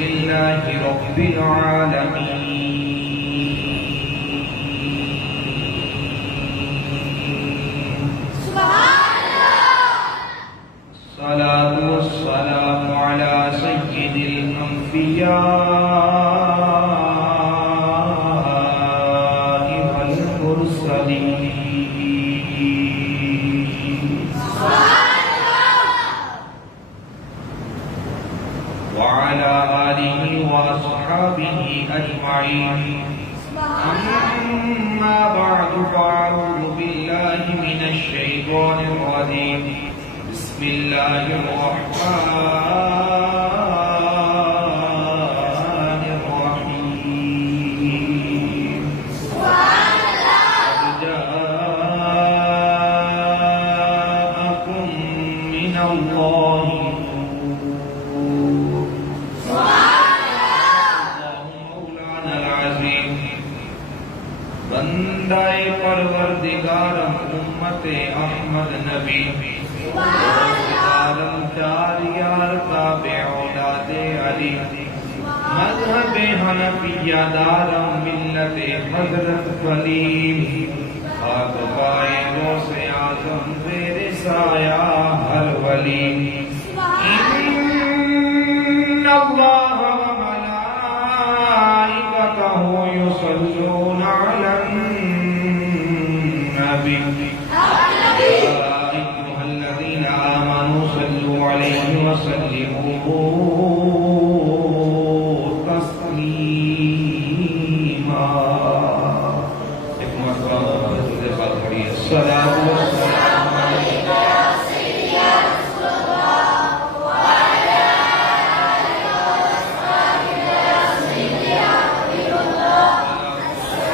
لله رب العالمين. الصلاة والسلام على سيد الأنبياء والمرسلين وعلى آله وأصحابه أجمعين. أما بعد فأعوذ بالله من الشيطان الرجيم. بسم الله الرحمن الرحيم. قد جاءكم من الله نور. الله مولانا العظيم. بندہ پروردگارم امت احمد نبی عالم جاریار تابع اولاد علی مذہب حنفیہ دارم ملت حضرت ولی خاک پائے غوث اعظم زیر سایہ ہر ولی. ان اللہ وملائکتہ یصلون علی النبی عليه وسلموا تسليما. ایک مرتبہ رسول پاک پڑھیے الصلاۃ والسلام علیک یا سیدی یا رسول اللہ وعلی آلہ وصحبہ یا سیدی یا حبیب اللہ.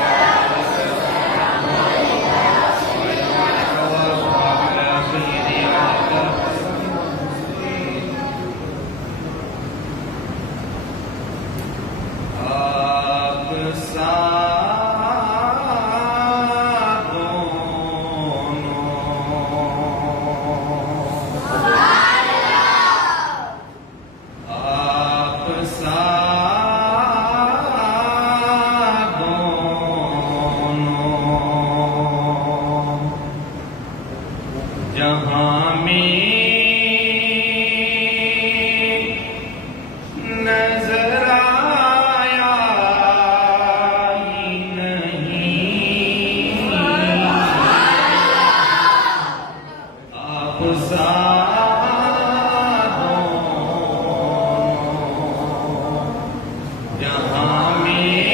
الصلاۃ والسلام علیک یا سیدی یا جہاں میں نظر آیا ہی نہیں آپ جہاں میں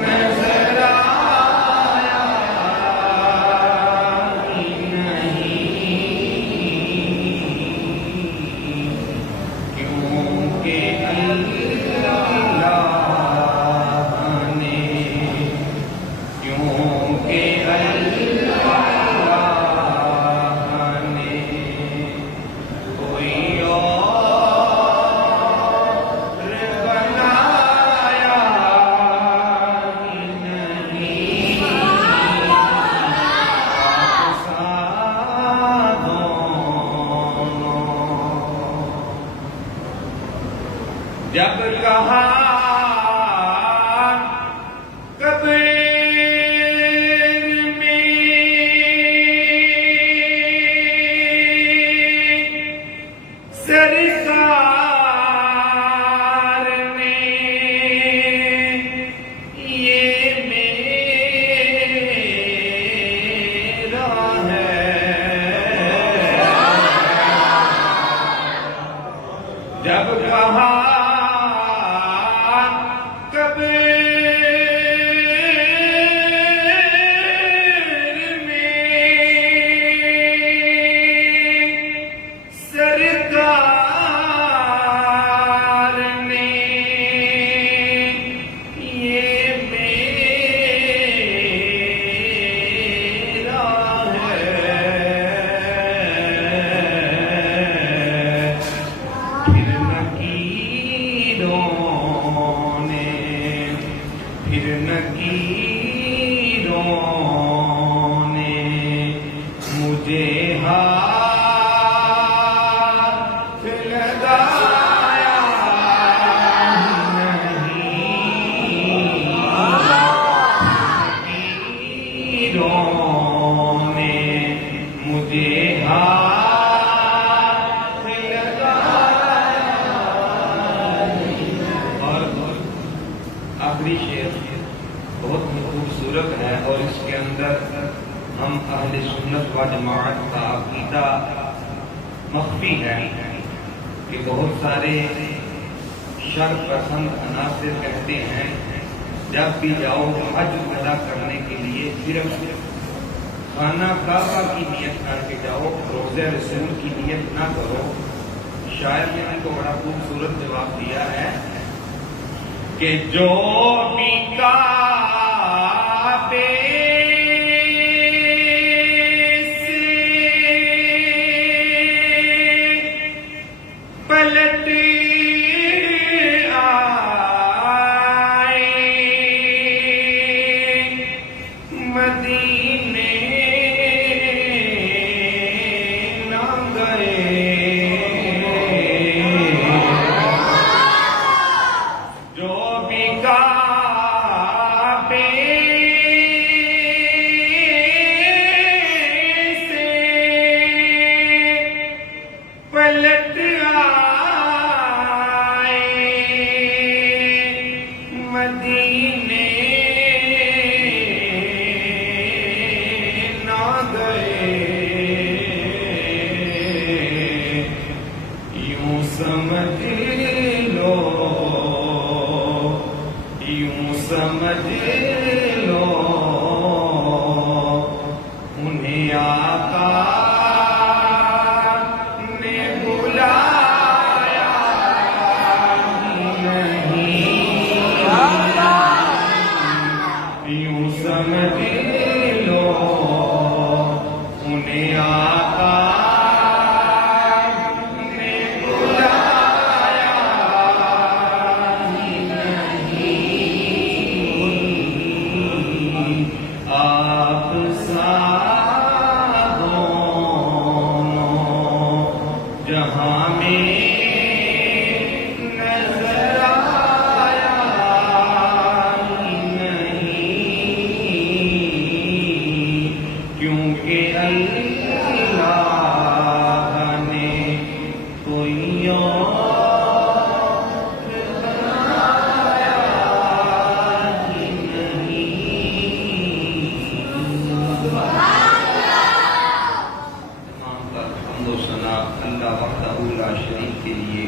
نظر آیا ہی نہیں کیونکہ جب کہا قبر میں سرکار نے یہ میرا ہے جب کہا اہل سنت و جماعت کا عقیدہ مخفی ہے کہ بہت سارے شر پسند عناصر کہتے ہیں جب بھی جاؤ حج ادا کرنے کے لیے صرف خانہ کعبہ کی نیت کر کے جاؤ، روضہ رسول کی نیت نہ کرو۔ شاعر نے ان کو بڑا خوبصورت جواب دیا ہے کہ جو بھی کعبے سے پلٹ آئے مدینے نہ گئے، سمجھ لو انہیں آقا نے بلایا نہیں، یوں سمجھ لو انہیں آقا جہاں میں نظر آیا نہیں، کیونکہ اللہ نے کوئی اور بنایا نہیں۔ حمد و ثنا اللہ وحدہ لا شریک کے لیے،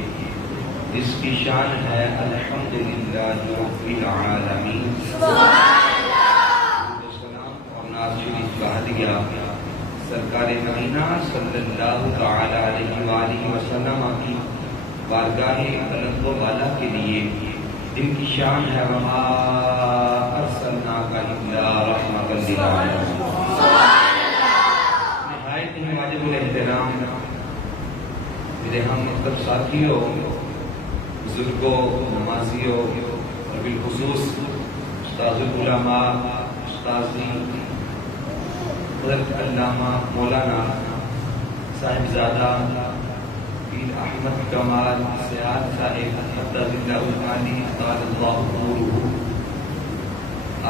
اس کی شان ہے الحمدللہ رب العالمین۔ سلام اور نعت شریف کا ہدیہ سرکار مدینہ صلی اللہ تعالی علیہ وآلہ وسلم کی بارگاہ بلند و بالا کے لیے، جن کی شان ہے وما ارسلناک الا رحمۃ للعالمین۔ نہایت ہی واجب الاحترام میرے ہم مکتب ساتھیوں، بزرگوں، نمازیوں اور بالخصوص استاذ العلماء استاذی حضرت علامہ مولانا صاحبزادہ پیر احمد کمال سیاد صاحب حفظہ اللہ العالی طال اللہ عمرہ،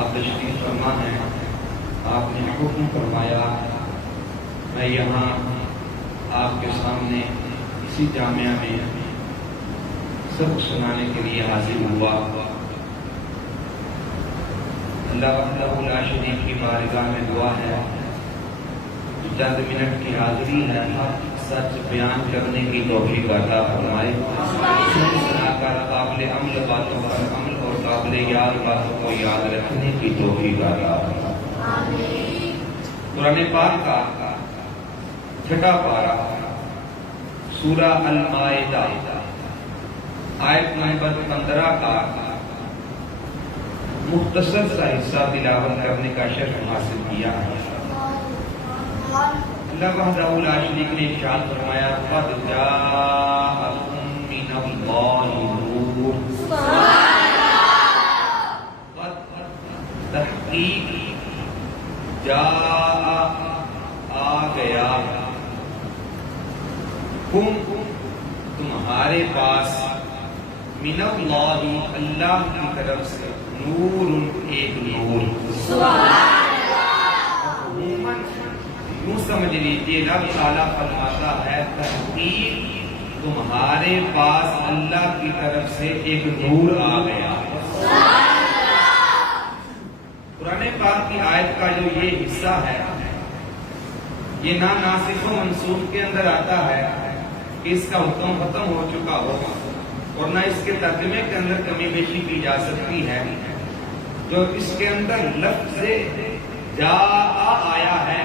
آپ تشریف فرما ہیں، آپ نے حکم فرمایا میں یہاں آپ کے سامنے اسی جامعہ میں سبق سنانے کے لیے حاضر ہوا۔ اللہ وحدہ لا شریک کی بارگاہ میں دعا ہے، چند منٹ کی حاضری ہے، حق سچ بیان کرنے کی توفیق عطا فرمائے، سناکار قابل عمل باتوں پر عمل اور قابل یاد باتوں کو یاد رکھنے کی توفیق عطا فرمائے۔ قرآن پاک کا چھٹا پارہ سورہ المائدہ آیت نمبر 15 کا مختصر سا حصہ تلاوت کرنے کا شرف حاصل کیا ہے۔ اللہ وحدہ لا شریک نے ارشاد فرمایا قد جاءکم من اللہ نور، قد تحقیق جاء آ گیا، تمہارے پاس من اللہ اللہ کی طرف سے نور ایک نور۔ عموماً یوں سمجھ لیجیے رب تعالیٰ فرماتا ہے تحقیق تمہارے پاس اللہ کی طرف سے ایک نور آ گیا۔ قرآن پاک کی آیت کا جو یہ حصہ ہے یہ نہ ناسخ و منسوخ کے اندر آتا ہے کہ اس کا حکم ختم ہو چکا ہو، اور نہ اس کے ترجمے کے اندر کمی بیشی کی جا سکتی ہے۔ جو اس کے اندر لفظ جاء آیا ہے،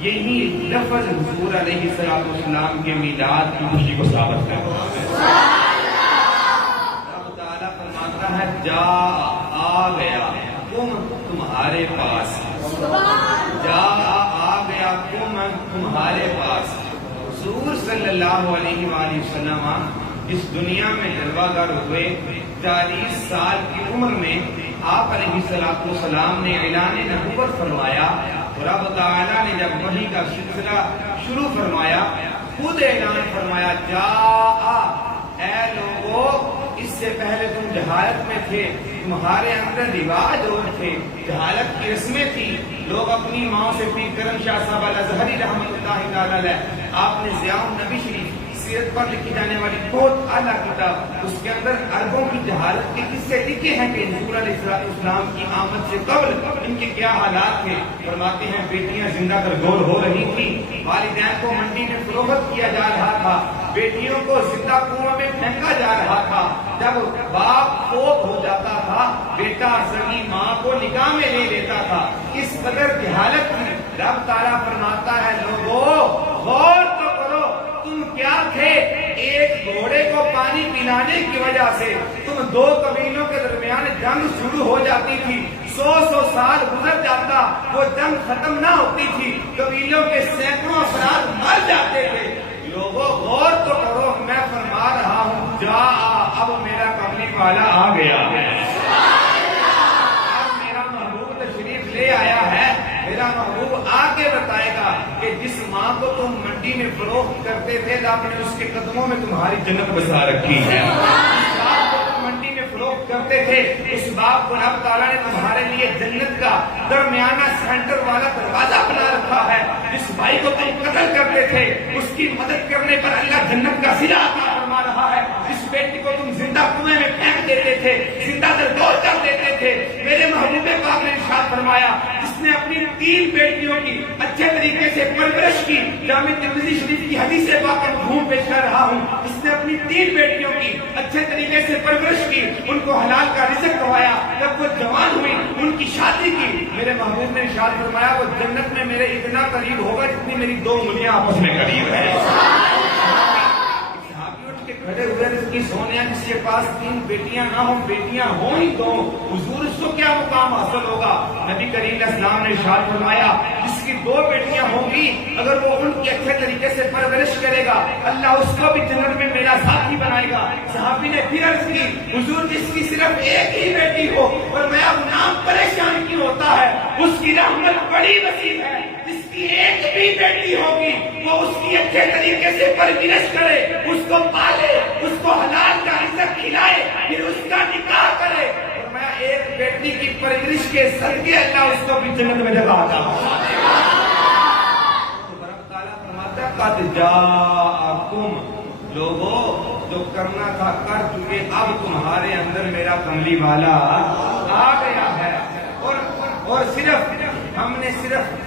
یہی لفظ حضور علیہ السلام کے میلاد کی خوشی کو ثابت کرتا ہے۔ اب تعالیٰ فرماتا ہے جاء آ گیا تمہارے پاس، جاء آ گیا تمہارے پاس۔ حضور صلی اللہ علیہ وآلہ وسلم اس دنیا میں جلوہ گر ہوئے، 40 سال کی عمر میں آپ علیہ السلام نے اعلان نبوت فرمایا، اور رب تعالیٰ نے جب وحی کا سلسلہ شروع فرمایا، خود اعلان فرمایا جاء، اے لوگو اس سے پہلے تم جہالت میں تھے، تمہارے اندر رواج اور تھے، جہالت کی رسمیں تھی، لوگ اپنی ماں سے پیر کرم شاہ صاحب الازہری رحمۃ اللہ تعالی علیہ، آپ نے ضیاء النبی شریف سیرت پر لکھی جانے والی بہت اعلیٰ کتاب، اس کے اندر عربوں کی جہالت کے قصے لکھے ہیں کہ حضور علیہ السلام کی آمد سے قبل ان کے کیا حالات تھے۔ فرماتے ہیں بیٹیاں زندہ گرگور ہو رہی تھی، والدین کو منڈی میں فروخت کیا جا رہا تھا، بیٹیوں کو زندہ کنواں میں پھینکا جا رہا تھا، جب باپ فوت ہو جاتا تھا بیٹا سگی ماں کو نکاح میں لے لیتا تھا، اس قدر جہالت تھی۔ رب تعالیٰ فرماتا ہے لوگو غور تو کرو، تم کیا تھے؟ ایک گھوڑے کو پانی پلانے کی وجہ سے تم دو قبیلوں کے درمیان جنگ شروع ہو جاتی تھی، 100 سال گزر جاتا وہ جنگ ختم نہ ہوتی تھی، قبیلوں کے سینکڑوں افراد مر جاتے تھے۔ لوگوں غور تو کرو، میں فرما رہا ہوں جا اب میرا کملی والا آ گیا ہے، اب میرا محبوب تشریف لے آیا ہے۔ میرا محبوب آ کے بتائے گا کہ جس ماں کو تم منڈی میں فروخت کرتے تھے آپ نے اس کے قدموں میں تمہاری جنت بسا رکھی ہے، جس باپ کو تم منڈی میں فروخت کرتے تھے اس باپ کو رب تعالیٰ نے تمہارے لیے جنت کا درمیانہ سینٹر والا دروازہ بنا رکھا ہے، جس بھائی کو تم قتل کرتے تھے اس کی مدد کرنے پر اللہ جنت کا صلہ عطا فرما رہا ہے، جس بیٹی کو تم زندہ کنویں میں پھینک دیتے تھے، زندہ درگور کر دیتے تھے، میرے محبوب پاک نے ارشاد فرمایا جس نے اپنی 3 بیٹیوں کی اچھے طریقے سے پرورش کی، جامع ترمذی شریف کی حدیث پاک کا مفہوم پیش کر رہا ہوں، جس نے اپنی 3 بیٹیوں کی اچھے طریقے سے پرورش کی، ان کو حلال کا رزق کھوایا، جب وہ جوان ہوئی ان کی شادی کی، میرے محبوب نے ارشاد فرمایا وہ جنت میں میرے اتنا قریب ہوگا جتنی میری 2 انگلیاں آپس میں قریب ہے۔ کھڑے ہوئے اس کی سونیا جس کے پاس 3 بیٹیاں نہ ہوں، بیٹیاں ہوں ہی 2، حضور اس کو کیا مقام حاصل ہوگا؟ نبی کریم علیہ السلام نے ارشاد فرمایا جس کی 2 بیٹیاں ہوں گی اگر وہ ان کی اچھے طریقے سے پرورش کرے گا اللہ اس کو بھی جنت میں میرا ساتھی بنائے گا۔ صحابی نے پھر عرض کی حضور جس کی صرف ایک ہی بیٹی ہو اور میرا غلام پریشان کیوں ہوتا ہے؟ اس کی رحمت بڑی وسیع ہے، جس کی ایک بھی بیٹی ہوگی وہ اس کی اچھے طریقے سے پرورش کرے، اس کو پالے، اس کو حلال کا رزق کھلائے، پھر اس کا نکاح کرے، اور میں ایک بیٹی کی پرورش کے صدقے اللہ اس کو بھی جنت میں جگہ عطا فرمائے۔ تو رب تعالیٰ فرماتا ہے قد جاءکم، لوگوں جو کرنا تھا کر چکے، اب تمہارے اندر میرا کملی والا آ گیا ہے، اور صرف ہم نے صرف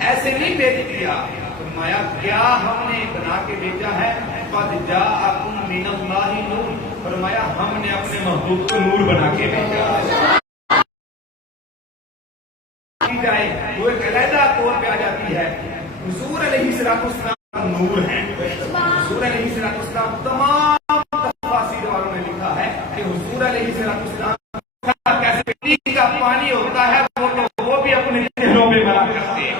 ایسے نہیں بھیج دیا، فرمایا کیا ہم نے بنا کے بھیجا ہے؟ قد جاءکم من اللہ نور، فرمایا ہم نے اپنے محبوب کو نور بنا کے بھیجا جائے، وہ ایک علیحدہ طور پہ آ جاتی ہے۔ حضور علیہ السلام نور ہیں، حضور علیہ السلام تمام تفاسیر والوں نے لکھا ہے کہ حضور علیہ السلام کیسے پانی کا پانی ہوتا ہے وہ بھی اپنے چہروں پہ بنا کرتے ہیں۔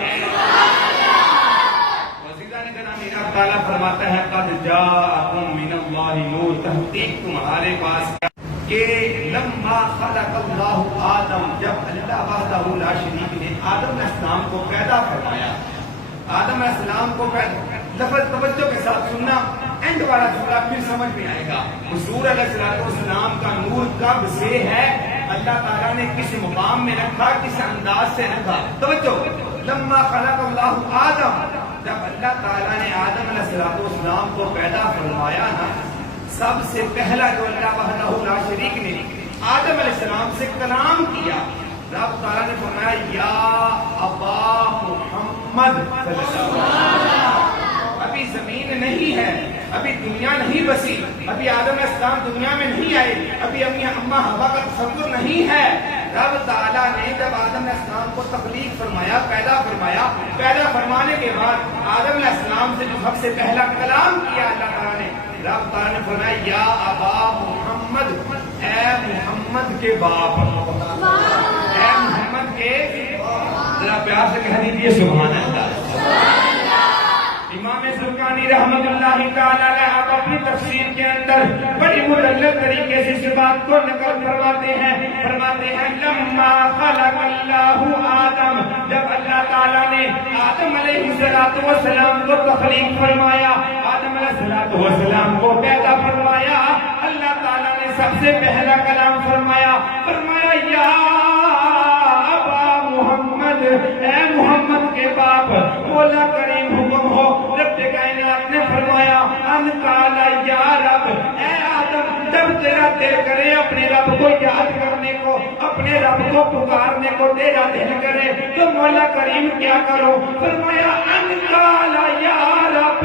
تعالیٰ فرماتا ہے قد جاءکم من اللہ نور، تحقیق تمہارے پاس کہ لما خلق اللہ آدم، جب اللہ وحدہ لا شریک نے آدم علیہ السلام کو پیدا فرمایا، آدم علیہ السلام کو لفظ توجہ کے ساتھ سننا، اینڈ والا جملہ پھر سمجھ میں آئے گا۔ حضور علیہ السلام کا نور کب سے ہے، اللہ تعالیٰ نے کس مقام میں رکھا، کس انداز سے رکھا؟ توجہ، لما خلق اللہ آدم، جب اللہ تعالیٰ نے آدم علیہ السلام کو پیدا فرمایا نا، سب سے پہلا جو اللہ وحدہ لا شریک نے آدم علیہ السلام سے کلام کیا، رب تعالیٰ نے فرمایا یا ابا محمد صلی اللہ علیہ وسلم. ابھی زمین نہیں ہے, ابھی دنیا نہیں بسی, ابھی آدم علیہ السلام دنیا میں نہیں آئے, ابھی امی اماں ہوا کا تصور نہیں ہے. رب تعالیٰ نے جب آدم علیہ السلام کو تخلیق فرمایا, پیدا فرمانے کے بعد آدم علیہ السلام سے جو سب سے پہلا کلام کیا اللہ تعالیٰ نے, رب تعالیٰ نے فرمایا یا ابا محمد, اے محمد کے باپ, اے محمد کے, ذرا پیار سے کہہ دیجیے سبحان اللہ. امام زرقانی رحمۃ اللہ تعالی علیہ آپ اپنی تفسیر کے اندر بڑی مدلل طریقے سے اس بات کو نقل فرماتے ہیں لما خلق اللہ آدم, جب اللہ تعالیٰ نے آدم علیہ السلام کو تخلیق فرمایا, آدم علیہ السلام کو پیدا فرمایا, اللہ تعالیٰ نے سب سے پہلا کلام فرمایا یا ابا محمد, اے محمد کے باپ. مولا کریم حکم ہو, رب کائنات نے فرمایا ان قال یا رب, اے آدم جب تیرا دل کرے اپنے رب کو یاد کرنے کو, اپنے رب کو پکارنے کو تیرا دل کرے تو مولا کریم کیا کرو, فرمایا ان قال یا رب,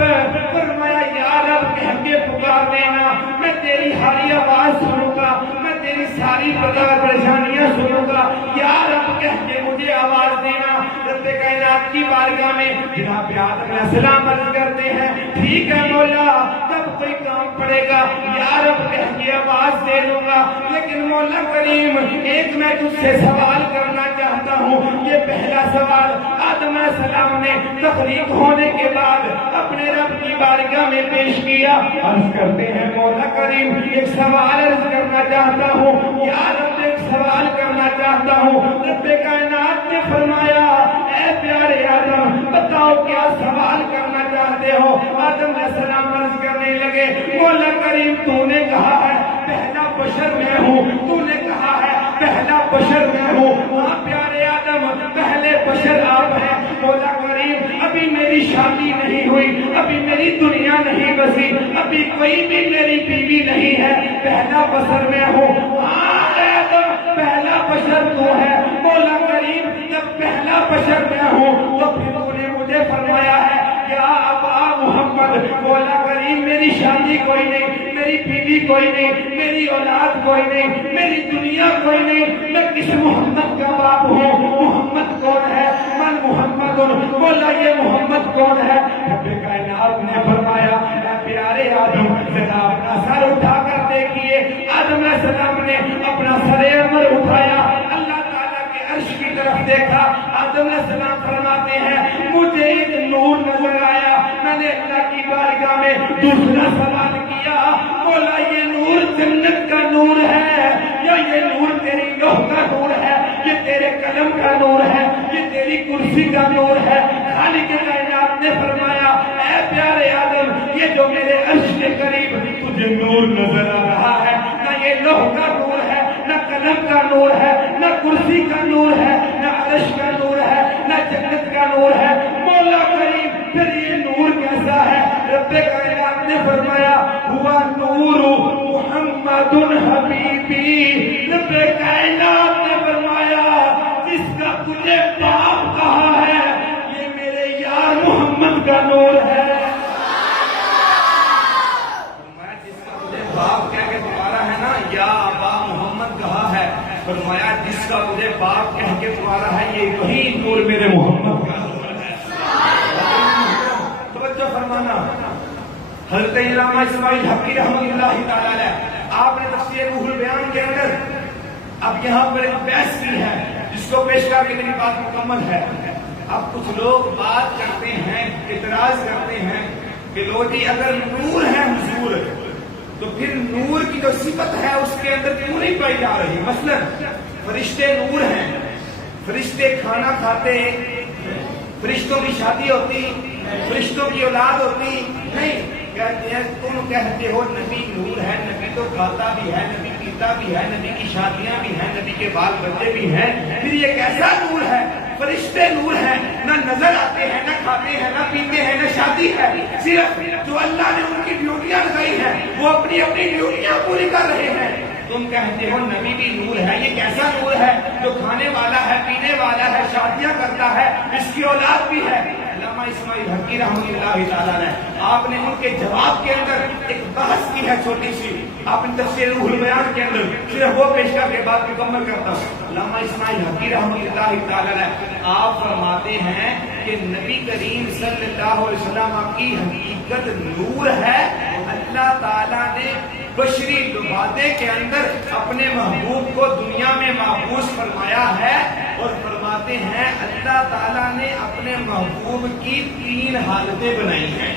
فرمایا یا رب کہہ کے پکار دینا, میں تیری ہر آواز سنوں گا, میں تیری ساری پریشانیاں سنوں گا, یا رب کہہ کے مجھے آواز دینا. رب کائنات کی بارگاہ میں جناب آدم علیہ السلام عرض کرتے ہیں ٹھیک ہے مولا, جب کوئی کام پڑے گا یا رب کہہ کے آواز دے دوں گا, لیکن مولا کریم ایک میں تجھ سے سوال کرنا چاہتا ہوں. یہ پہلا سوال آدم علیہ السلام نے تخلیق ہونے کے بعد اپنے رب کی بارگاہ میں پیش کیا. عرض کرتے ہیں مولا کریم ایک سوال عرض کرنا چاہتا ہوں, یا رب ایک سوال کرنا چاہتا ہوں. رب کائنات نے فرمایا اے پیارے آدم بتاؤ کیا سوال کرنا چاہتے ہو. آدم علیہ السلام عرض کرنے لگے مولا کریم تو نے کہا ہے پہلا بشر میں ہوں, تو نے کہا ہے پہلا بشر میں ہوں. ہاں پیارے آدم پہلے بشر آپ ہیں. مولا کریم ابھی میری شادی نہیں ہوئی, ابھی میری دنیا نہیں بسی, ابھی کوئی بھی میری بیوی نہیں ہے, پہلا بشر میں ہوں. پہلا بشر تو ہے مولا کریم, جب پہلا بشر میں ہوں تو پھر تو نے مجھے فرمایا ہے یا ابا محمد. مولا کریم میری شادی کوئی نہیں, میری بیوی کوئی نہیں, میری اولاد کوئی نہیں, میری دنیا کوئی نہیں, میں کس محمد کا باپ ہوں. محمد کون ہے؟ من محمد. مولا یہ محمد کون ہے؟ رب کائنات نے فرمایا اے پیارے آدم ذرا اپنا سر اٹھا کر دیکھیے. آدم علیہ السلام نے اپنا سر عمر اٹھایا, اللہ تعالیٰ کے عرش کی طرف دیکھا. آدم علیہ السلام فرماتے ہیں مجھے ایک نور نظر آیا. میں نے اللہ کی بارگاہ میں دوسرا سوال کیا مولا یہ نور جنت کا نور ہے یا یہ نور تیری لوح کا نور ہے, یہ تیرے قلم کا نور ہے, یہ تیری کرسی کا نور ہے. خالق کائنات نے فرمایا اے پیارے آدم یہ جو میرے عرش کے قریب تجھے نور نظر آ رہا ہے, نہ یہ لوح کا نور ہے, نہ قلم کا نور ہے, نہ کرسی کا نور ہے, نہ عرش کا نور ہے, نہ جنت کا نور ہے. مولا کریم پھر یہ نور کیسا ہے؟ رب کائنات نے فرمایا ہوا نور محمد حبیبی. رب کائنات نے فرمایا جس کا تجھے باپ کہا ہے یہ میرے یار محمد کا نور ہے. جس کا تجھے باپ کہہ کے تمہارا ہے نا یا ابا محمد کہا ہے, فرمایا جس کا مجھے باپ کہہ کے تمہارا ہے یہ وہی نور میرے محمد کا نور ہے. توجہ فرمانا. حضرت علامہ اسماعیل حقی رحمۃ اللہ تعالی علیہ آپ نے تفسیر روح البیان کے اندر اب یہاں پر ایک بحث کی ہے جس کو پیش کر کے میری بات مکمل ہے. اب کچھ لوگ بات کرتے ہیں, اعتراض کرتے ہیں کہ لو جی اگر نور ہے حضور تو پھر نور کی جو صفت ہے اس کے اندر کیوں نہیں پائی جا رہی. مثلا فرشتے نور ہیں, فرشتے کھانا کھاتے, فرشتوں کی شادی ہوتی, فرشتوں کی اولاد ہوتی نہیں. کہتے ہیں تم کہتے ہو نبی نور ہے, نبی تو کھاتا بھی ہے, نبی پیتا بھی ہے, نبی کی شادیاں بھی ہیں, نبی کے بال بچے بھی ہیں, پھر یہ کیسا نور ہے؟ فرشتے نور ہیں, نہ نظر آتے ہیں, نہ کھاتے ہیں, نہ پیتے ہیں, نہ شادی ہے. صرف جو اللہ نے ان کی ڈیوٹیاں لگائی ہیں وہ اپنی اپنی ڈیوٹیاں پوری کر رہے ہیں. تم کہتے ہو نبی بھی نور ہے، یہ کیسا نور ہے جو کھانے والا ہے، پینے والا ہے، شادیاں کرتا ہے، اس کی اولاد بھی ہے؟ علامہ اسماعیل حقی رحمۃ اللہ تعالیٰ نے آپ نے ان کے جواب کے اندر ایک بحث کی ہے چھوٹی سی، آپ نے تفسیر روح البیان کے اندر صرف وہ پیش کر کے بات مکمل کرتا ہوں۔ علامہ اسماعیل حقی رحمۃ اللہ تعالیٰ نے آپ فرماتے ہیں کہ نبی کریم صلی اللہ علیہ وسلم کی حقیقت نور ہے۔ اللہ تعالیٰ نے بشری لبادے کے اندر اپنے محبوب کو دنیا میں محفوظ فرمایا ہے، اور فرماتے ہیں اللہ تعالیٰ نے اپنے محبوب کی 3 حالتیں بنائی ہیں۔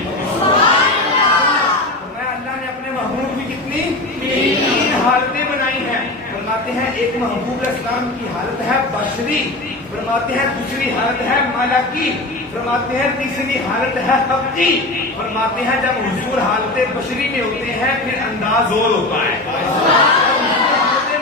اللہ نے اپنے محبوب کی کتنی 3 حالتیں بنائی ہیں۔ فرماتے ہیں ایک محبوب اسلام کی حالت ہے بشری، فرماتے ہیں دوسری حالت ہے ملکی، فرماتے ہیں تیسری حالت ہے حقی، فرماتے ہیں جب حضور حالت بشری میں ہوتے ہیں پھر انداز اور ہوتا ہے،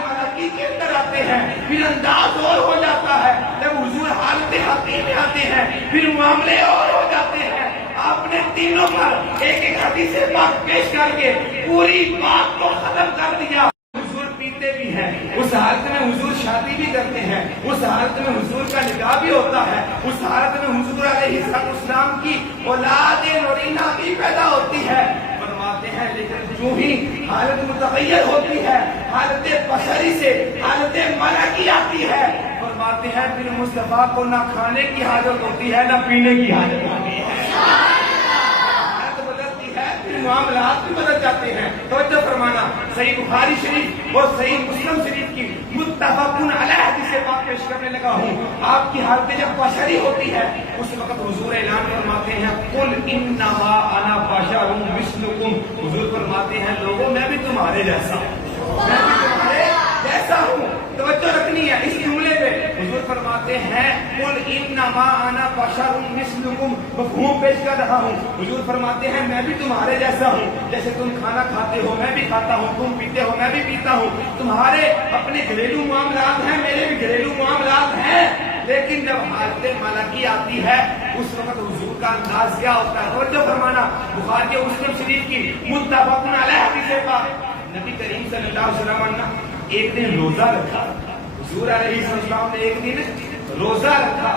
ملکی کے اندر آتے ہیں پھر انداز اور ہو جاتا ہے، جب حضور حالت حقی میں آتے ہیں پھر معاملے اور ہو جاتے ہیں۔ آپ نے تینوں پر ایک ایک حدیث پاک پیش کر کے پوری بات کو ختم کر دیا۔ حضور پیتے بھی ہیں، اس حالت میں حضور شادی بھی کرتے ہیں، اس حالت میں حضور کا نکاح بھی ہوتا ہے، اس حالت میں حضور علیہ السلام کی اولاد نورینہ بھی پیدا ہوتی ہے۔ فرماتے ہیں لیکن جو ہی حالت متغیر ہوتی ہے، حالت بشری سے حالت ملکی آتی ہے، فرماتے ہیں پھر مصطفیٰ کو نہ کھانے کی حاجت ہوتی ہے نہ پینے کی حاجت ہوتی ہے، حالت بدلتی ہے، پھر معاملات بھی بدل جاتے ہیں۔ توجہ فرمانا، صحیح بخاری شریف اور صحیح مسلم شریف کی متفقن علیہ حدیث پاک پیش کرنے لگا ہوں۔ آپ کی حالت جب بشری ہوتی ہے اس وقت حضور اعلان فرماتے ہیں قل انما انا بشر مثلکم، حضور فرماتے ہیں لوگوں میں بھی تمہارے جیسا ہوں، میں بھی تمہارے جیسا ہوں۔ توجہ رکھنی ہے اس جملے پہ، حضور فرماتے ہیں قل انما انا بشر مثلکم، مفہوم پیش کر رہا ہوں۔ حضور فرماتے ہیں میں بھی تمہارے جیسا ہوں، جیسے تم کھانا کھاتے ہو میں بھی کھاتا ہوں، تم پیتے ہو میں بھی پیتا ہوں، تمہارے اپنے گھریلو معاملات ہیں میرے بھی گھریلو معاملات ہیں، لیکن جب حالت ملکی آتی ہے اس وقت حضور کا انداز کیا ہوتا ہے؟ توجہ فرمانا، بخاری اور مسلم شریف کی متفقن علیہ حدیث پاک، نبی کریم صلی اللہ علیہ وسلم نے ایک دن روزہ رکھا، حضور علیہ السلام نے ایک دن روزہ رکھا،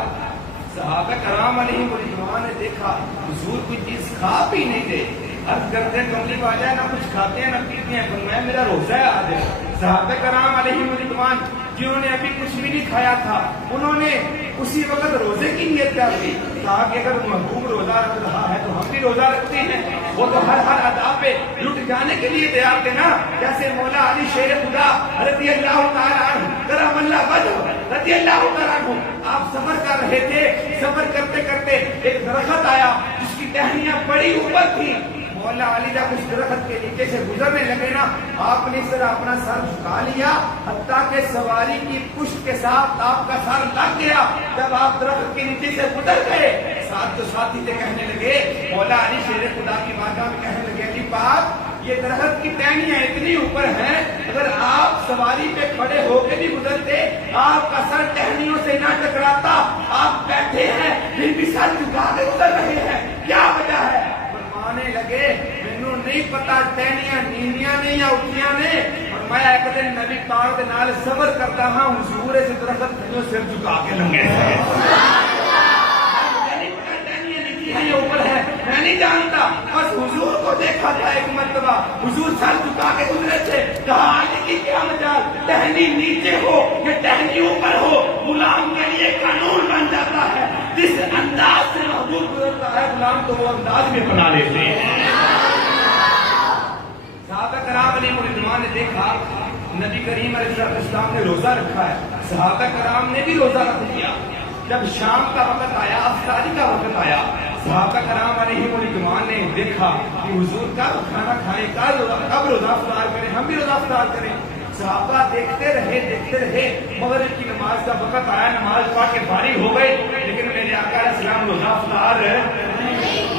صحابہ کرام علیہ رضوان نے دیکھا حضور کوئی چیز کھا بھی نہیں دے، عرض کرتے ہیں کملی واجہ نہ کچھ کھاتے ہیں نہ پیتے ہیں، فرمایا میرا روزہ ہے آج۔ صحابہ کرام علیہ رضوان جنہوں نے ابھی کچھ بھی نہیں کھایا تھا انہوں نے اسی وقت روزے کی نیت کر لی، کہا کہ اگر محبوب روزہ رکھ رہا ہے تو ہم بھی روزہ رکھتے ہیں۔ وہ تو ہر ادا پہ لٹ جانے کے لیے تیار تھے نا، جیسے مولا علی شیر خدا رضی اللہ تعالیٰ عنہ کرم اللہ وجہ رضی اللہ تعالیٰ عنہ، آپ سفر کر رہے تھے، سفر کرتے کرتے ایک درخت آیا جس کی ٹہنیاں بڑی اوپر تھی، مولا علی جب اس درخت کے نیچے سے گزرنے لگے نا آپ نے اس طرح اپنا سر جھکا لیا حتیٰ کہ سواری کی پشت کے ساتھ آپ کا سر لگ گیا۔ جب آپ درخت کے نیچے سے گزر گئے ساتھ جو ساتھی تھے کہنے لگے، مولا علی شیر خدا کی بارگاہ میں کہنے لگے علی پاک یہ درخت کی ٹہنیاں اتنی اوپر ہیں، اگر آپ سواری پہ کھڑے ہو کے بھی گزرتے آپ کا سر ٹہنیوں سے نہ ٹکراتا، آپ بیٹھے ہیں پھر بھی سر جھکا کے گزر رہے ہیں، کیا وجہ ہے؟ فرمانے لگے مینوں نہیں پتا ٹہنیاں نیندیاں نے یا اٹھیاں نے، اور میں ایک دن نبی پاک دے نال سفر کرتا ہاں حضور اس درخت تھنوں سر جھکا کے لنگے یہ اوپر ہے میں نہیں جانتا، بس حضور کو دیکھا تھا ایک مرتبہ حضور سر جھکا کے گزرے تھے، کہا علی کی کیا مجال، ٹہنی نیچے ہو یا ٹہنی اوپر ہو غلام کے لیے قانون بن جاتا ہے، جس انداز سے محبوب گزرتا ہے غلام تو وہ انداز بھی بنا لیتے ہیں۔ صحابہ کرام علیہ رضوان نے دیکھا نبی کریم علیہ السلام نے روزہ رکھا ہے، صحابہ کرام نے بھی روزہ رکھ دیا۔ جب شام کا وقت آیا، افطاری کا وقت آیا، صحابہ کرام علیہ رضوان نے دیکھا کہ حضور کا کھانا کھائیں، کب روزہ افطار کریں، ہم بھی روزہ افطار کریں۔ صحابہ دیکھتے رہے مغرب کی نماز کا وقت آیا، نماز پڑھ کے فارغ ہو گئے، لیکن میرے آقا علیہ السلام روزہ افطار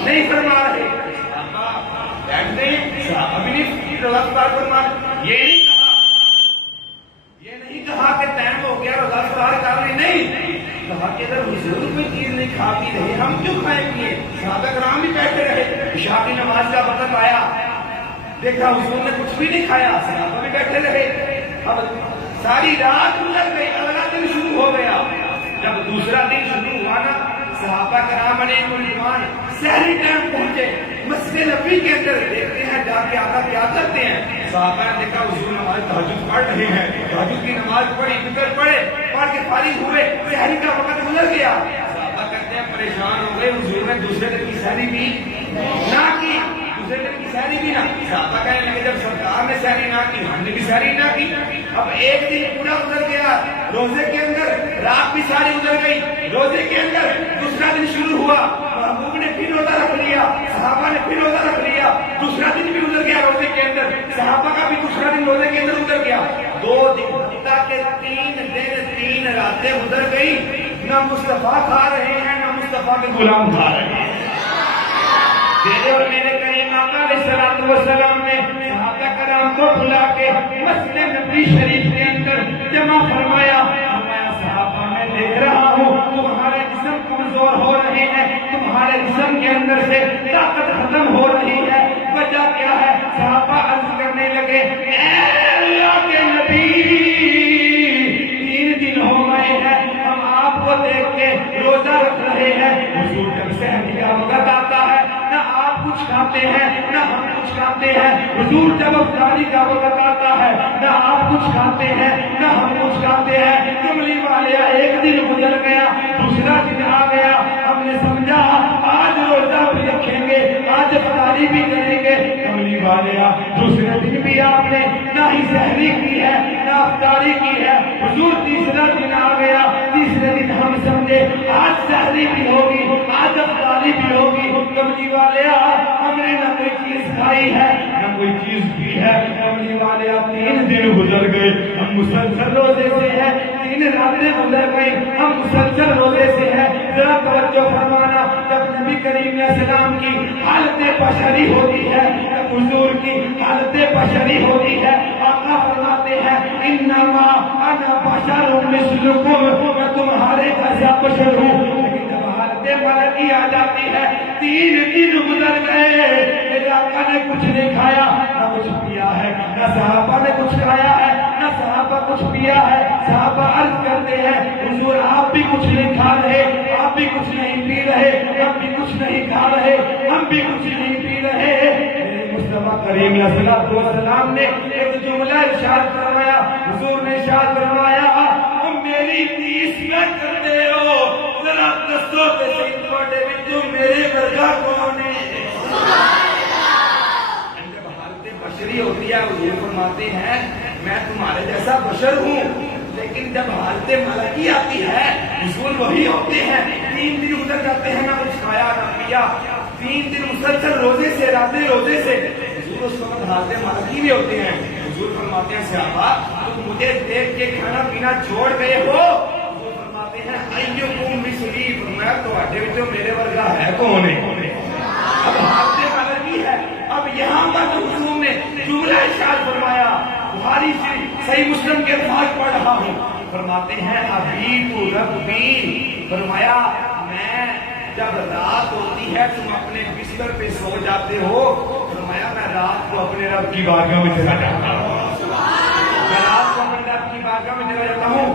نہیں فرما رہے۔ صحابہ بیٹھتے ہیں، ابھی نہیں روزہ افطار فرما، یہ نہیں کہا کہ ٹائم ہو گیا روزہ افطار کرنے، نہیں کہا کہ اگر حضور کوئی چیز نہیں کھا پی رہے ہم کیوں کھائیں پیے؟ صحابہ کرام بھی بیٹھے رہے، عشاء کی نماز کا وقت آیا، دیکھا حضور نے کچھ بھی نہیں کھایا، صحابہ بھی بیٹھے رہے۔ اب ساری رات گزر گئی، اگلا دن شروع ہو گیا۔ جب دوسرا دن شروع ہوا نا، صحابہ کرام علیہ الرضوان سحری ٹائم پہنچے، مسجد نبی کے اندر دیکھتے ہیں جا کے آقا کیا کرتے ہیں۔ صحابہ نے دیکھا حضور نماز تہجد پڑھ رہے ہیں، تہجد کی نماز پڑھی، فطر پڑھے، پڑھ کے فارغ ہوئے، سحری کا وقت گزر گیا۔ صحابہ کہتے ہیں پریشان ہو گئے، حضور نے دوسرے دن کی سحری بھی نہ کی، دوسرے دن کی سحری بھی نہ۔ صحابہ کہنے لگے جب سرکار نے سحری نہ کی، ہم نے بھی سحری نہ کی۔ اب ایک دن پورا گزر گیا روزے کے اندر، رات بھی ساری گزر گئی روزے کے اندر۔ دوسرا دن شروع ہوا، محبوب نے پھر روزہ رکھ لیا، صحابہ نے پھر روزہ رکھ لیا۔ دوسرا دن بھی گزر گیا روزے کے اندر، صحابہ کا بھی دوسرا دن روزے کے اندر گزر گیا۔ 2 دن کے 3 دن 3 راتیں گزر گئی، نہ مصطفیٰ کھا رہے ہیں نہ مصطفیٰ کے غلام کھا رہے ہیں۔ میرے اور میرے کریم آقا علیہ الصلوۃ والسلام نے صحابہ کرام کو بلا کے مسجد نبوی شریف کے اندر جمع فرمایا۔ صحابہ میں دیکھ رہا ہوں تمہارے جسم کمزور ہو رہے ہیں، تمہارے جسم کے اندر سے طاقت ختم ہو رہی ہے، وجہ کیا ہے؟ صحابہ عرض کرنے لگے اے اللہ کے نبی، 3 دن ہو گئے ہیں ہم آپ کو دیکھ کے روزہ رکھ رہے ہیں، حضور جب سحری کا وقت آتا ہے نہ آپ کچھ کھاتے ہیں نہ ہم کچھ کھاتے ہیں، حضور جب افطاری کا وقت آتا ہے نہ آپ کچھ کھاتے ہیں نہ ہم کچھ کھاتے ہیں۔ کملی والے ایک دن گزر گیا، دوسرا دن آ گیا، ہم نے سمجھا آج روزہ بھی رکھیں گے، آج افطاری بھی کریں گے۔ کملی والے دوسرے دن بھی آپ نے نہ ہی سحری کی ہے نہ افطاری کی ہے، حضور تیسرا دن آ گیا، تیسرے دن ہم سمجھے آج سحری بھی ہوگی آج افطاری بھی ہوگی۔ کملی والے ہم نے نہ کوئی چیز کھائی ہے نہ کوئی چیز پی ہے۔ کملی والے 3 دن گزر گئے، ہم مسلسل روزے سے ہیں، 3 راتیں گزر گئی، ہم مسلسل روزے سے ہیں۔ ذرا توجہ فرمانا، جب نبی کریم علیہ السلام کی حالت بشری ہوتی ہے، جب حضور کی حالت بشری ہوتی ہے، آقا فرماتے ہیں انما انا بشر مثلکم، میں تمہارے جیسا بشر ہوں۔ لیکن جب حالت ملکی آ جاتی ہے، 3 دن گزر گئے، میرے آقا نے کچھ نہیں کھایا نہ کچھ پیا ہے، نہ صحابہ نے کچھ کھایا ہے نہ صحابہ کچھ پیا ہے۔ صحابہ عرض کرتے ہیں حضور آپ بھی کچھ نہیں کھا رہے، آپ بھی کچھ نہیں پی رہے، ہم بھی کچھ نہیں کھا رہے، ہم بھی کچھ نہیں پی رہے۔ مصطفیٰ کریم علیہ الصلوۃ والسلام نے ایک جملہ ارشاد فرمایا، حضور نے ارشاد فرمایا تم میری 30 منٹ کرتے ہو، ذرا دسو کہ تواڈے وچوں میرے ورگا کون ہے؟ جب حالت بشری ہوتی ہے حضور فرماتے ہیں میں تمہارے جیسا بشر ہوں، لیکن جب حالت ملکی آتی ہے حضور وہی ہوتے ہیں۔ 3 دن گزر جاتے ہیں، نہ کچھ کھایا نہ پیا، 3 دن مسلسل روزے سے، راتیں روزے سے۔ حضور اس وقت حالت ملکی بھی ہوتے ہیں۔ حضور فرماتے ہیں صحابہ تم مجھے دیکھ کے کھانا پینا چھوڑ گئے ہو؟ حضور فرماتے ہیں ایکم مثلی، فرمایا تواڈے وچوں میرے ورگا ہے کون ہے؟ اب حالت ملکی ہے۔ اب یہاں پر حضور نے جملہ ارشاد فرمایا، بخاری سے صحیح مسلم کے الفاظ پڑھ رہا ہوں، فرماتے ہیں ابیت ربی، فرمایا میں جب رات ہوتی ہے تم اپنے بستر پہ سو جاتے ہو، فرمایا میں رات کو اپنے رب کی بارگاہ میں چلا جاتا ہوں، میں رات کو اپنے رب کی بارگاہ میں چلا جاتا ہوں،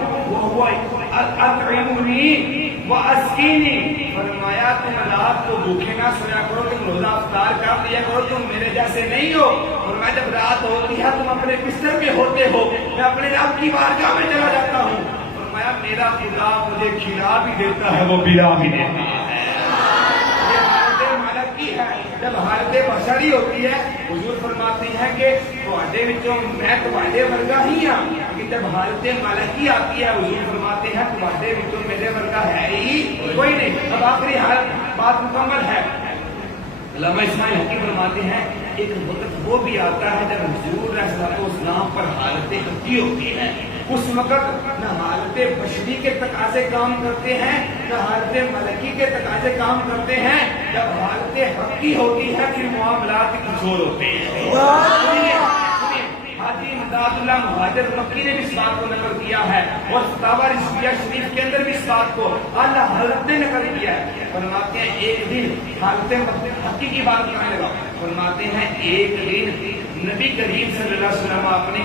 وہ اطعمنی واسقینی، فرمایا تم رات کو بھوکے نہ سویا کرو، تم روزہ افطار کر لیا کرو، تم میرے جیسے نہیں ہو۔ فرمایا جب رات ہوتی ہے تم اپنے بستر پہ ہوتے ہو، میں اپنے رب کی بارگاہ میں چلا جاتا ہوں، فرمایا میرا خدا مجھے کھلا بھی دیتا ہے وہ پلا بھی دیتا ہے۔ جب حالت بشری ہوتی ہے حضور فرماتے ہیں کہ تواڈے وچوں میں تواڈے ورگا ہی ہاں، لیکن جب حالت ملکی آتی ہے حضور فرماتے ہیں تواڈے وچوں میرے ورگا ہے ہی کوئی نہیں۔ اب آخری حالت بات مکمل ہے، علامہ اسماعیل حقی فرماتے ہیں ایک وقت وہ بھی آتا ہے جب حضور علیہ السلام پر حالت حقی ہوتی ہے، اس وقت نہ حالت بشری کے تقاضے کام کرتے ہیں نہ حالت ملکی کے تقاضے کام کرتے ہیں۔ جب حالت حقی ہوتی ہے پھر معاملات کچھ اور ہوتے ہیں۔ حاجی امداد اللہ مہاجر مکی نے بھی اس بات کو نقل کیا ہے اور فتاوی رضویہ شریف کے اندر بھی اس بات کو اعلیٰ حضرت نے نقل کیا ہے۔ فرماتے ہیں ایک دن حالت حقی کی بات کرنے لگا، فرماتے ہیں ایک دن نبی کریم صلی اللہ علیہ وسلم اپنے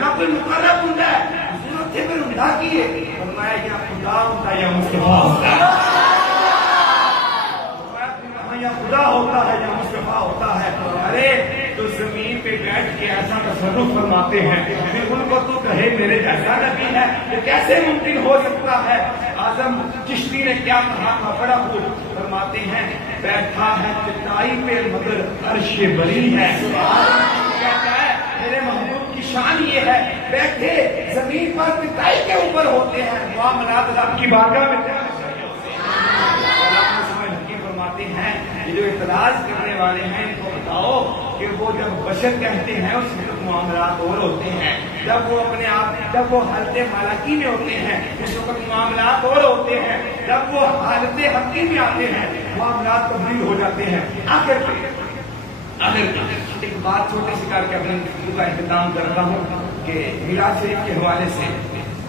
نہ کوئی مقرب ہوں ضرورت ہے پھر ہوں کی ہے فرمایا یا خدا ہوتا یا مصطفیٰ ہوتا ہے یا خدا ہوتا ہے یا مصطفیٰ ہوتا ہے. ارے تو زمین پہ بیٹھ کے ایسا تصرف فرماتے ہیں پھر ان کو تو کہے میرے جیسا نبی ہے یہ کیسے ممکن ہو سکتا ہے. اعظم چشتی نے کیا کہا تھا بڑا خوب فرماتے ہیں بیٹھا ہے چٹائی پہ مگر عرش بری ہے. کہتا ہے میرے محبوب کی شان یہ ہے بیٹھے زمین پر چٹائی کے اوپر ہوتے ہیں معاملات رب کی بارگاہ میں ہیں. یہ جو اعتراض کرنے والے ہیں ان کو بتاؤ کہ وہ جب بشر کہتے ہیں اس وقت معاملات اور ہوتے ہیں جب وہ اپنے آپ جب وہ حالت مالکی میں ہوتے ہیں اس وقت معاملات اور ہوتے ہیں جب وہ حالت حقی میں آتے ہیں معاملات تبدیل ہو جاتے ہیں. آخر ایک بات چھوٹی سی کر کے اپنے گفتگو کا اختتام کرتا ہوں کہ میراث شریف کے حوالے سے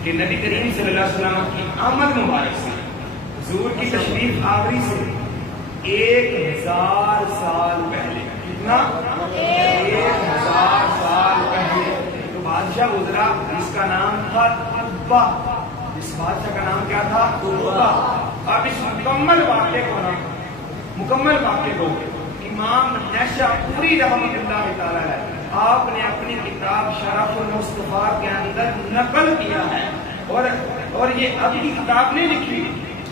کہ نبی کریم صلی اللہ علیہ وسلم کی آمد مبارک سے حضور کی تشریف آوری سے 1000 سال پہلے کتنا 1000 سال پہلے تو بادشاہ گزرا جس کا نام تھا تبا. اس بادشاہ کا نام کیا تھا تبا. اب اس مکمل واقعے کو امام نیشاپوری رحمۃ اللہ تعالی آپ نے اپنی کتاب شرف المصطفیٰ کے اندر نقل کیا ہے اور یہ اب کی کتاب نہیں لکھی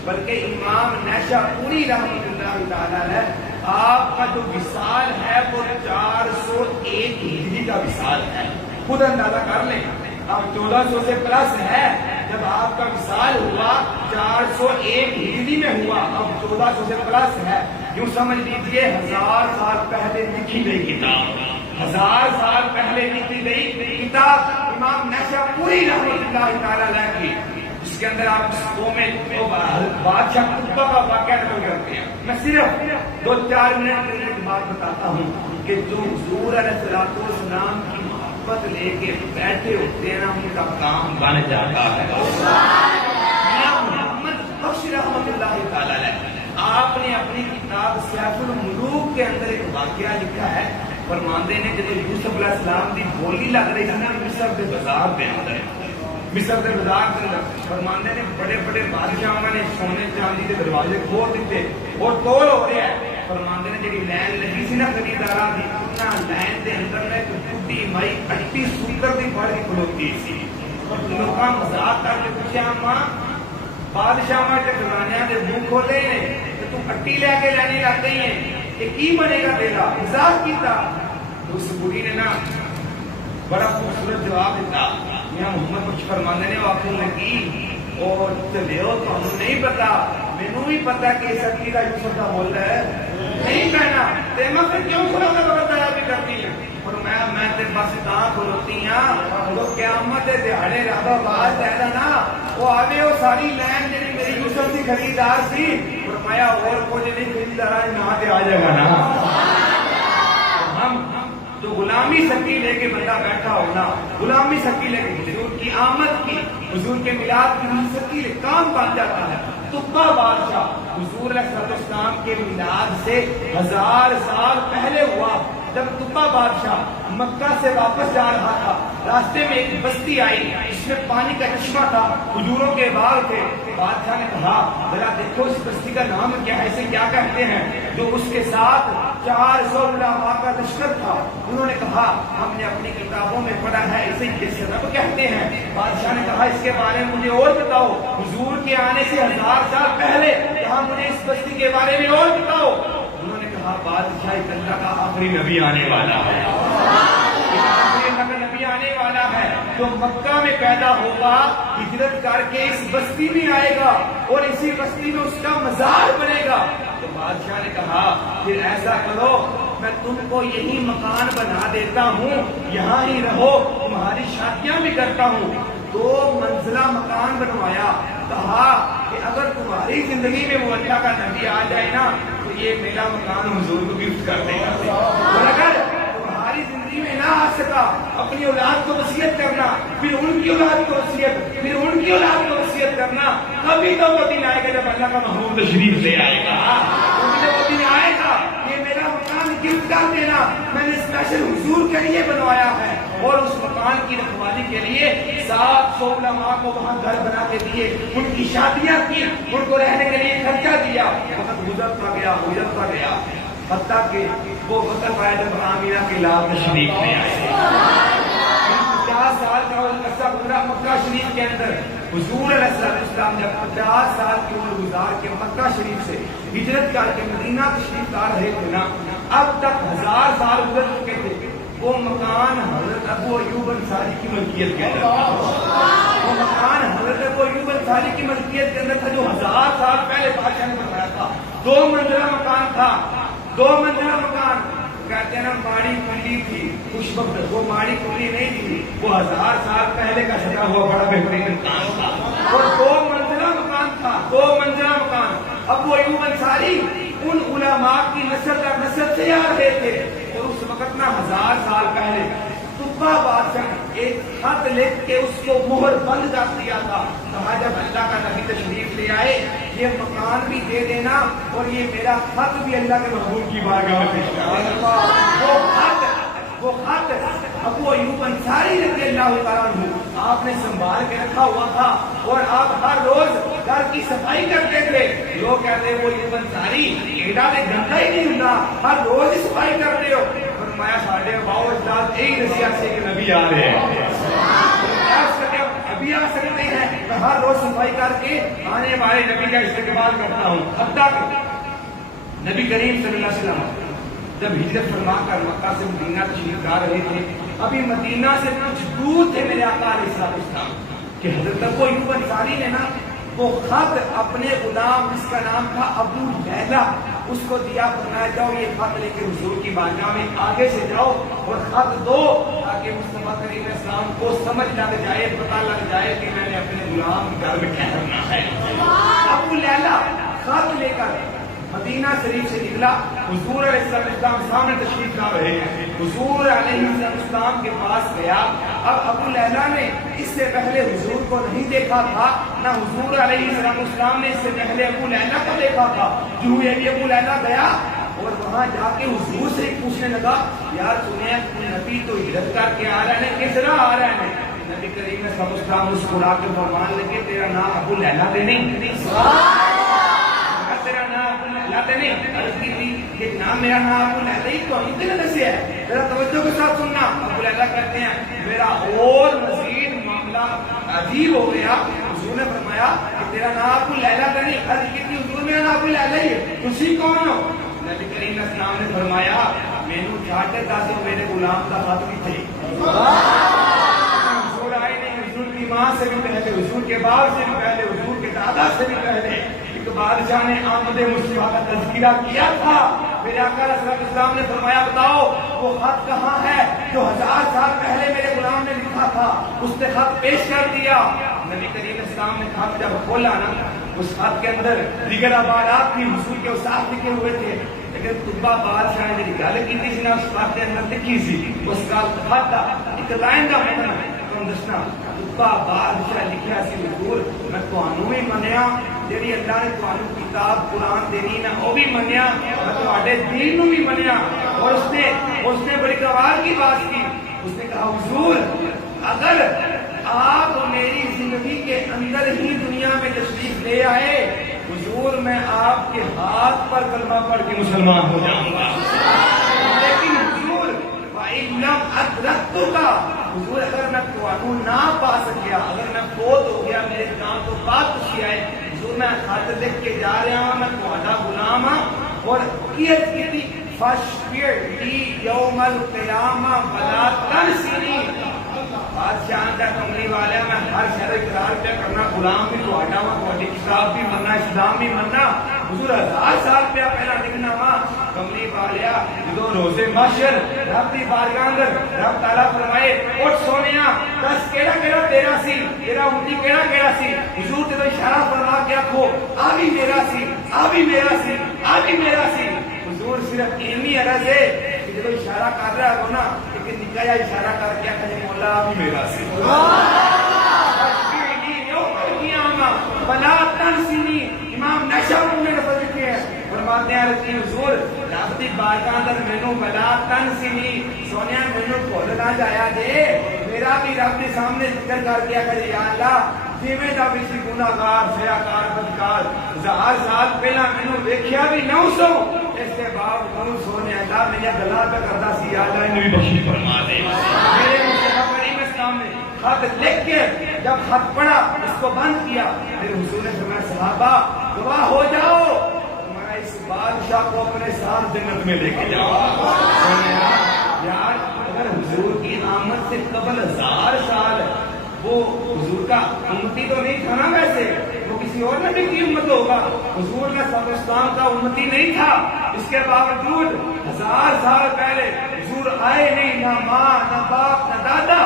بلکہ امام نیشاپوری رحمۃ اللہ تعالی آپ کا جو وصال ہے وہ 401 ہجری کا وصال ہے. خود اندازہ کر لیں اب 1400 سے پلس ہے جب آپ کا وصال ہوا 401 ہجری میں ہوا اب 1400 سے پلس ہے. یوں سمجھ لیجیے 1000 سال پہلے لکھی گئی کتاب 1000 سال پہلے لکھی گئی کتاب امام نیشاپوری رحمۃ اللہ تعالی کی جس کے اندر آپ بادشاہ تبا کا واقعہ نقل کرتے ہیں. میں صرف 2-4 منٹ میں ایک بات بتاتا ہوں کہ جو حضور علیہ السلام کی محبت لے کے بیٹھے ہوتے ہیں نا ان کا کام بن جاتا ہے. محمد بخش رحمۃ اللہ تعالی آپ نے اپنی کتاب سیف الملوک کے اندر ایک واقعہ لکھا ہے. فرماندے نے جب یوسف علیہ السلام کی بولی لگ رہی تھی نا مصر کے بازار پہ اندر مصر کے بازار کے اندر فرماندے نے بڑے بڑے بادشاہوں نے سونے چاندی کے دروازے کھول دیتے اور توڑ ہو رہے ہیں. فرماندے نے جی لائن لگی سی نا خریداراں دی انہاں لائن دے اندر میں ٹوٹی مئی اٹی سوتر دی پڑ کے کھلوتی سی. لوکاں مذاق کر کے پوچھا ماں بادشاہاں تے گھرانے دے منہ کھولے نے تے تو اٹی لے کے لینے لگ گئی ہیں یہ کی بنے گا تیرا مذاق کیتا. اس بوڑھی نے نا بڑا خوبصورت جواب دیتا. یہاں محمد بخش فرماندے نے آخر لگی اور چلو تمہیں نہیں پتا مینوں بھی پتا کہ اس اٹی کا یوسف کا مول ہے نہیں کہنا تے میں پھر کیوں کھلو کے بتایا بھی کرتی ہے. اور میں تے بس تاں کھلوتی ہاں وہ قیامت دے دیہاڑے رب آواز دے نا وہ آوے وہ ساری لائن جڑی میری یوسف کی خریدار سی فرمایا اور کچھ نہیں خریدار نہ تے آ جائے گا نا. ہم تو غلامی سکی لے کے بندہ بیٹھا ہونا غلامی سکی لے کے حضور کی آمد کی حضور کے میلاد کی سکی لے کام بن جاتا ہے. تبا بادشاہ حضور علیہ السلام کے میلاد سے 1000 سال پہلے ہوا. جب تبا بادشاہ مکہ سے واپس جا رہا تھا راستے میں ایک بستی آئی جس میں پانی کا چشمہ تھا کھجوروں کے باغ تھے. بادشاہ نے کہا ذرا دیکھو اس بستی کا نام کیا ہے اسے کیا کہتے ہیں. جو اس کے ساتھ 400 علماء کا لشکر تھا انہوں نے کہا ہم نے اپنی کتابوں میں پڑھا ہے اسے یہ سرب کہتے ہیں. بادشاہ نے کہا اس کے بارے میں مجھے اور بتاؤ حضور کے آنے سے 1000 سال پہلے کہا مجھے اس بستی کے بارے میں اور بتاؤ. انہوں نے کہا بادشاہ اللہ کا آخری نبی آنے والا ہے نبی آنے والا ہے جو مکہ میں پیدا ہوگا ہجرت کر کے اس بستی میں آئے گا اور اسی بستی میں اس کا مزار بنے گا. تو بادشاہ نے کہا پھر ایسا کرو میں تم کو یہی مکان بنا دیتا ہوں یہاں ہی رہو تمہاری شادیاں بھی کرتا ہوں. 2 منزلہ مکان بنوایا. کہا کہ اگر تمہاری زندگی میں وہ اللہ کا نبی آ جائے نا تو یہ میرا مکان حضور کو گفٹ کر دے گا. اور اگر تمہاری زندگی میں نہ آ سکا اپنی اولاد کو وصیت کرنا پھر ان کی اولاد کو وصیت پھر ان کی اولاد کو وصیت کرنا. کبھی تو وہ دن آئے گا جب اللہ کا محبوب تشریف لے آئے گا. کبھی تو وہ دن آئے گا یہ میرا مکان گفٹ کر دینا میں نے اس کا اسپیشل حضور کے لیے بنوایا ہے اور اس مکان کی رکھوالی کے لیے 700 علماء کو وہاں گھر بنا کے دیے, ان کی شادیاں کی, ان کو رہنے کے لیے خرچہ دیا. وقت گزرتا گیا حتیٰ کہ وہ وقت آیا جب آمینہ کی لال تشریف لے آئے. 50 سال کا عرصہ گزرا مکہ شریف کے اندر. حضور علیہ السلام جب 50 سال کی عمر گزار کے مکہ شریف سے ہجرت کر کے مدینہ تشریف لا رہے تھے نا, اب تک 1000 سال گزر چکے تھے. وہ مکان حضرت ابو ایوب انصاری کی ملکیت کے اندر تھا. وہ مکان حضرت ابو ایوب انصاری کی ملکیت کے اندر تھا جو 1000 سال پہلے بادشاہ نے بنایا تھا. 2 منزلہ مکان تھا. 2 منزلہ مکان. کہتے ہیں نا ماڑی کنڈی تھی خوش وقت, وہ ماڑی کنڈی نہیں تھی, وہ 1000 سال پہلے کا سجا ہوا بڑا بہترین مکان تھا اور 2 منزلہ مکان تھا. 2 منزلہ مکان. ابو ایوب انصاری ان علماء کی نسل در نسل سے آ رہے تھے اور اس وقت نا 1000 سال پہلے طبا بادشاہ نے ایک خط لکھ کے اس کو مہر بند کر دیا تھا. کہا جب اللہ کا نبی تشریف لے آئے یہ مکان بھی دے دینا اور یہ میرا خط بھی اللہ کے محبوب کی بارگاہ میں پیش کر دینا. وہ خط ابو ایوب انصاری رضی اللہ تعالیٰ عنہ آپ نے سنبھال کے رکھا ہوا تھا اور آپ ہر روز گھر کی صفائی کرتے تھے. لوگ کہتے وہ ایوب انصاری ایڈا نے گندا ہی نہیں ہوتا, ہر روز ہی صفائی کرتے ہو. فرمایا ساڑھے باؤ اجداد یہی نصیحت سے کہ نبی آ رہے ہیں, ابھی آ سکتے ہیں. میں ہر روز صفائی کر کے آنے والے نبی کا استقبال کرتا ہوں. حتیٰ کہ نبی کریم صلی اللہ علیہ وسلم جب ہجرت فرما کر مکہ سے مدینہ تشریف لا رہے تھے, ابھی مدینہ سے کچھ دور تھے میرے آقا علیہ السلام کہ حضرت ابو ایوب انصاری نے نا وہ خط اپنے غلام جس کا نام تھا ابو لیلا اس کو دیا. فرمایا جاؤ یہ خط لے کے حضور کی بارگاہ میں آگے سے جاؤ اور خط دو تاکہ مصطفیٰ کریم علیہ السلام کو سمجھ لگ جائے, پتہ لگ جائے کہ میں نے اپنے غلام کے گھر میں ٹھہرنا ہے. ابو لیلا خط لے کر مدینہ شریف سے نکلا. حضور علیہ السلام سامنے تشریف لا رہے ہیں. حضور علیہ السلام کے پاس گیا. اب ابو لیلا نے اس سے پہلے حضور کو نہیں دیکھا تھا, نہ حضور علیہ السلام نے اس سے پہلے ابو لیلا کو دیکھا تھا. جو یہ ابو لیلا گیا اور وہاں جا کے حضور سے پوچھنے لگا, یار سنیا نبی تو ہجرت کر کے آ رہے ہیں, کس طرح آ رہے ہیں؟ نبی کریم صلی اللہ علیہ وسلم مسکرا کے فرمان لگے تیرا نام ابو لیلا دے نہیں, تیرا نام ابو لیلا دے نہیں. عرض کی تھی کہ نام میرا نام ابو لیلا ہی تو ہم دل سے ہے, ذرا توجہ کے ساتھ سننا. ابو لیلا کہتے ہیں میرا اور مزید معاملہ عجیب ہو گیا. حضور نے فرمایا کہ تیرا نام ابو لیلا دے نہیں. عرض کی تھی حضور میرا نام ابو لیلا ہی ہے, تسی کون ہو؟ نبی کریم علیہ السلام نے فرمایا مینوں چھاٹ کے دس میرے غلام کا خط بھی تھے. حضور آئے نہیں, حضور کی ماں سے بھی پہلے, حضور کے باپ سے بھی پہلے, حضور کے دادا سے بھی پہلے ایک بادشاہ نے آمد مصطفیٰ کا تذکرہ کیا تھا. میرے آقا علیہ السلام نے فرمایا بتاؤ وہ خط کہاں ہے جو 1000 سال پہلے میرے غلام نے لکھا تھا. اس نے خط پیش کر دیا. نبی کریم علیہ السلام نے خط جب کھولا نا اس خط کے اندر دیگر عبارات بھی حضور کے اوصاف لکھے ہوئے تھے, لیکن طبا بادشاہ نے میری گل کی تھی نا اس خط کے اندر لکھی سی اس کا خط ایک لائن کا مطلب ہے دسنا. طبا بادشاہ لکھیا سی حضور میں تانوں بھی منیا, جیڑی اللہ نے تانوں کتاب قرآن دینی نا وہ بھی منیا, میں تہاڈے دین نو بھی منیا. اور اس نے بڑی کمال کی بات کی. اس نے کہا حضور اگر آپ میری زندگی کے اندر ہی دنیا میں تشریف لے آئے حضور میں آپ کے ہاتھ پر کلمہ پڑھ کے مسلمان ہو جاؤں گا. لیکن حضور وَإِلَّمْ أَدْرَكْتُكَ حضور اگر میں تانوں نہ پا سکیا, اگر میں فوت ہو گیا میرے جان تو بعد تشریف آئے, حضور میں خط لکھ کے جا رہا ہوں, میں تہاڈا غلام ہاں. اور کیت کی فاشفع لی یوم القیامہ ولا تنسنی. بادشاہ کا کملی والے میں ہر شہر اقرار پہ کرنا, غلام بھی تو ہٹا ہوا, تھوڑی کتاب بھی مننا, اسلام بھی مننا. حضور 1000 سال پہ پہلا لکھنا وا کملی والیا جو روزے محشر رب دی بارگاہ اندر رب تعالیٰ فرمائے اٹھ سونیا دس کیڑا کیڑا تیرا سی, تیرا امتی کیڑا کیڑا سی. حضور تے اشارہ فرما کے آکھو آ بھی میرا سی, آ بھی میرا سی, آ بھی میرا سی. حضور صرف اینی عرض ہے کہ جب اشارہ کر رہا ہو نا کہ نکا یا اشارہ کر کے آخر مولا آ بھی میرا سی. بلا تنسنی. امام نشاء نے لفظ لکھے ہیں فرماتے ہیں رضی حضور رب دی بارگاہ اندر مینوں بلا تن سی نہیں سونیا مینوں بھول نہ جایا جے میرا بھی رب کے سامنے ذکر کر دیا کرے یا اللہ جویں دا بھی سی گناہگار سیاکار بدکار 1000 سال پہلا مینوں ویکھیا بھی نہ سو اس کے باوجود سونے اللہ میرا گلا پہ کرتا سی یا اللہ انہیں بھی بخشش فرما دے میرے مصطفیٰ کریم اسلام نے خط لکھ کے جب خط پڑھا اس کو بند کیا پھر حضور نے فرمایا صحابہ گواہ ہو جاؤ میں اس بادشاہ کو اپنے ساتھ جنت میں لے کے جاؤں یار اگر حضور کی آمد سے قبل 1000 سال وہ حضور کا امتی تو نہیں تھا نا ویسے وہ کسی اور نبی کی امت ہوگا حضور کا سب اسلام کا امتی نہیں تھا اس کے باوجود 1000 سال پہلے حضور آئے نہیں نہ ماں نہ باپ نہ دادا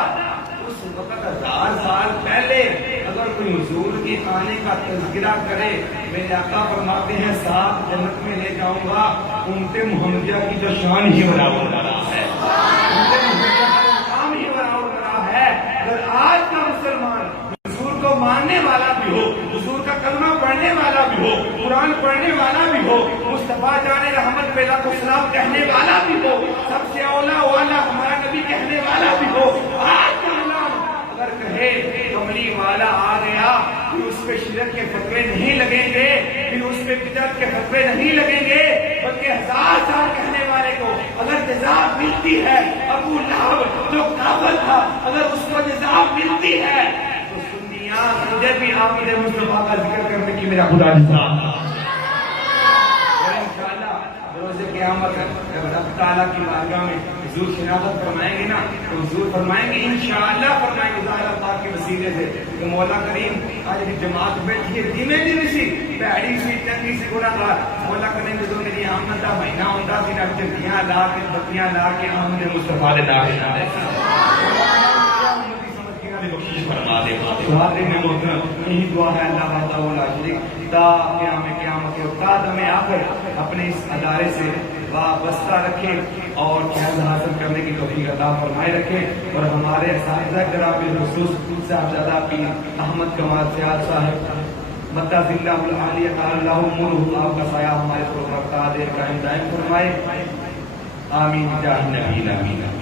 اس وقت 1000 سال پہلے اگر کوئی حضور کے آنے کا تذکرہ کرے میرے آقا فرماتے ہیں ساتھ جنت میں لے جاؤں گا امت محمدیہ کی جو شان ہی برابر بنا ہے امت محمدیہ کا مقام ہی برابر بنا ہے اگر آج کا مسلمان حضور کو ماننے والا بھی ہو حضور کا کلمہ پڑھنے والا بھی ہو قرآن پڑھنے والا بھی ہو مصطفیٰ جان رحمت پہ لاکھ السلام کہنے والا بھی ہو سب سے اولا والا ہمارا نبی کہنے والا بھی ہو آج کا اگر کہے کملی والا آ گیا پھر اس پہ شرک کے فتوے نہیں لگیں گے پھر اس پہ بدعت کے فتوے نہیں لگیں گے بلکہ 1000 سال کہنے والے کو اگر جزا ملتی ہے ابو لہب جو کافر تھا اگر اس کو جزا ملتی ہے تو سنیاں مجھے بھی عامر مصطفیٰ کا ذکر کرنے کی میرا خدا جزا اور انشاءاللہ روز قیامت رب تعالیٰ کی بارگاہ میں حضور شناخت فرمائیں گے نا تو حضور فرمائیں گے انشاءاللہ فرمائیں گے ظاہر پاک کے وسیلے سے کہ مولا کریم آج بھی جماعت بیٹھی ہے دھیمے دھیمے سی پیڑی سی چنگی سی گناہگار مولا کریم جو میری آمد کا مہینہ ہوتا سی نا چنگیاں لا کے بتیاں لا کے آمد مصطفیٰ دے نام بخشش فرما دے سہارے میں محترم یہی دعا ہے اللہ وحدہ لا شریک تا قیامت کے قدم آخر اپنے اس ادارے سے وابستہ رکھے اور فیض حاصل کرنے کی توفیق عطا فرمائے رکھے اور ہمارے اساتذہ کرام بالخصوص صاحبزادہ پیر احمد کمال سیاد صاحب متى ذلہ العالیہ تعالی امورہ آپ کا سایہ ہمارے پر برقرار دیر قائم دائم فرمائے آمین جاہ نبی آمین